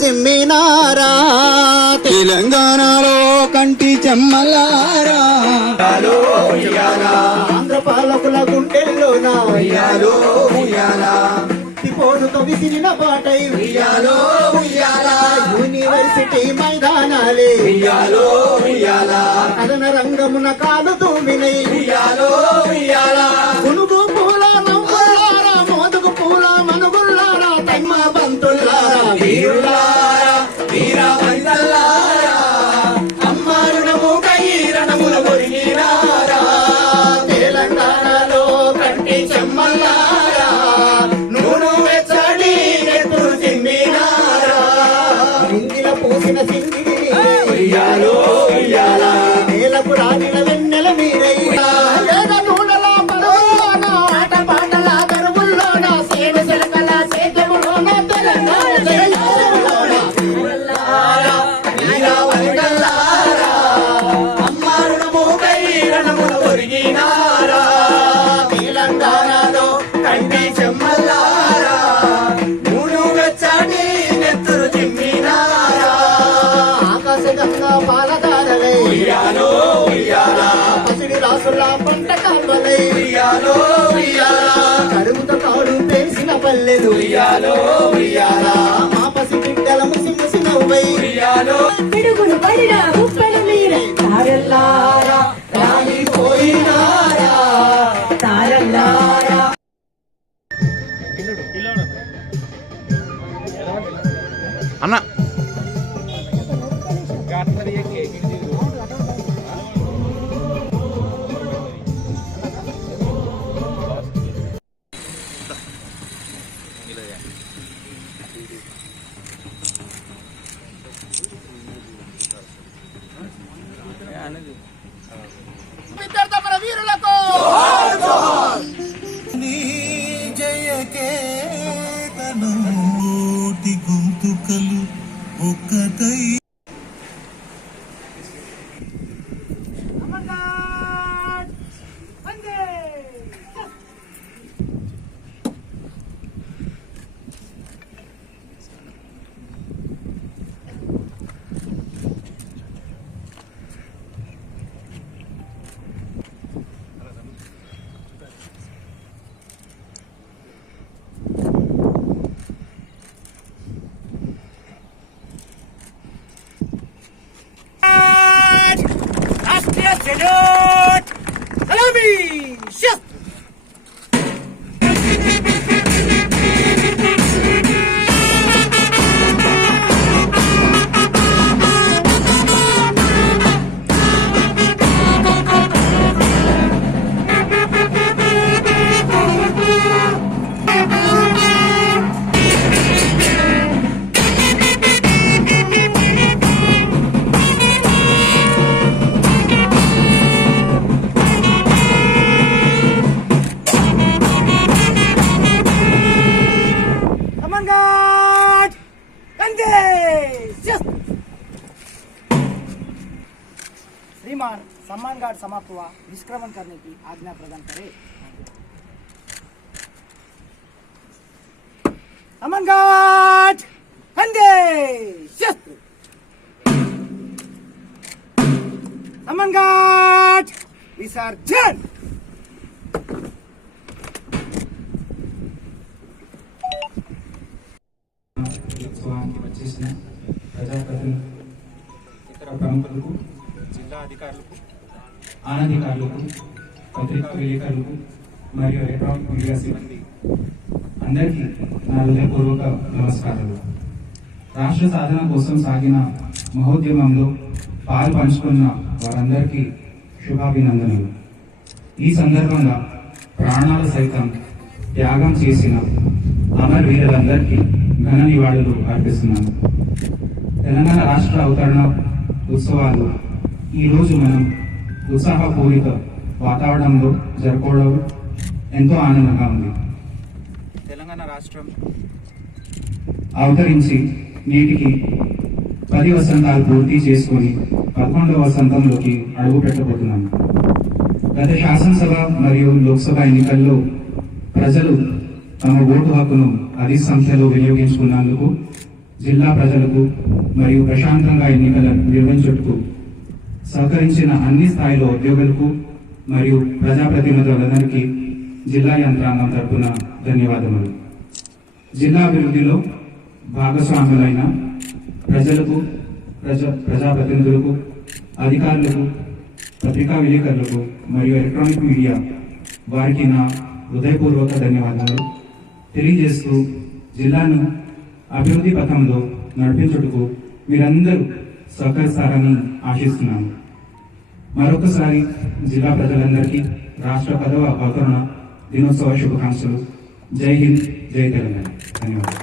చిమ్మినారా తెలంగాణలో కంటి చెమ్మలారా? ఆంధ్ర పాలకుల గుండెల్లోన ఉయ్యాలో ఉయ్యాలా? తిపోడుతో విసిరిన పాటై ఉయ్యాలో ఉయ్యాలా? యూనివర్సిటీ మైదానాలే ఉయ్యాలో ఉయ్యాలా? కథన రంగమున కాలు తూమినై ఉయ్యాలో? Você vai ver పసిడి రాసుల పంట కాల్వలై ఉయ్యాలో ఉయ్యాలా. కరువుతో కాడు పేసిన పల్లెలు ఉయ్యాలో ఉయ్యాలా. మా పసి బిడ్డల ముసి ముసి నవ్వై ఉయ్యాలో. పిడుగులు పడిన ఉప్పెన మీర. తారల్లారా రాలిపోయినారా తారల్లారా. అన్న Jimmy! Shift! सम्मान सम्मान गार्ड समाप्त हुआ। निष्क्रमण करने की आज्ञा प्रदान करे। अमन गार्ड हंदे शस्त्र अमन गार्ड विसर्जन एक सौ प्रमुख జిల్లా అధికారులకు అనధికారులకు పత్రికా విలేకరులకు మరియు ఎలక్ట్రానిక్ మీడియా సిబ్బంది అందరికీ నా హృదయపూర్వక నమస్కారాలు. రాష్ట్ర సాధన కోసం సాగిన మహోద్యమంలో పాలు పంచుకున్న వారందరికీ శుభాభినందనలు. ఈ సందర్భంగా ప్రాణాలు సైతం త్యాగం చేసిన అమర వీరులందరికీ ఘన నివాళులు అర్పిస్తున్నాను. తెలంగాణ రాష్ట్ర అవతరణ ఉత్సవాలు ఈ రోజు మనం ఉత్సాహపూరిత వాతావరణంలో జరుపుకోవడం ఎంతో ఆనందంగా ఉంది. తెలంగాణ రాష్ట్రం అవతరించి నేటికి పది వసంతాలు పూర్తి చేసుకొని పదకొండవ వసంతంలోకి అడుగు పెట్టబోతున్నాను. గత శాసనసభ మరియు లోక్సభ ఎన్నికల్లో ప్రజలు తమ ఓటు హక్కును అధిక సంఖ్యలో వినియోగించుకున్నందుకు జిల్లా ప్రజలకు మరియు ప్రశాంతంగా ఎన్నికలను నిర్వహించుటకు సహకరించిన అన్ని స్థాయిలో ఉద్యోగులకు మరియు ప్రజాప్రతినిధులందరికీ జిల్లా యంత్రాంగం తరపున ధన్యవాదములు. జిల్లా అభివృద్ధిలో భాగస్వాములైన ప్రజలకు ప్రజ ప్రజాప్రతినిధులకు అధికారులకు పత్రికా విలేకరులకు మరియు ఎలక్ట్రానిక్ మీడియా వారికి నా హృదయపూర్వక ధన్యవాదాలు తెలియజేస్తూ జిల్లాను అభివృద్ధి పథంలో నడిపించుటకు మీరందరూ సహకరిస్తారని ఆశిస్తున్నాను. మరొకసారి జిల్లా ప్రజలందరికీ రాష్ట్ర పదవ అవతరణ దినోత్సవ శుభాకాంక్షలు. జై హింద్ జై తెలంగాణ. ధన్యవాదాలు.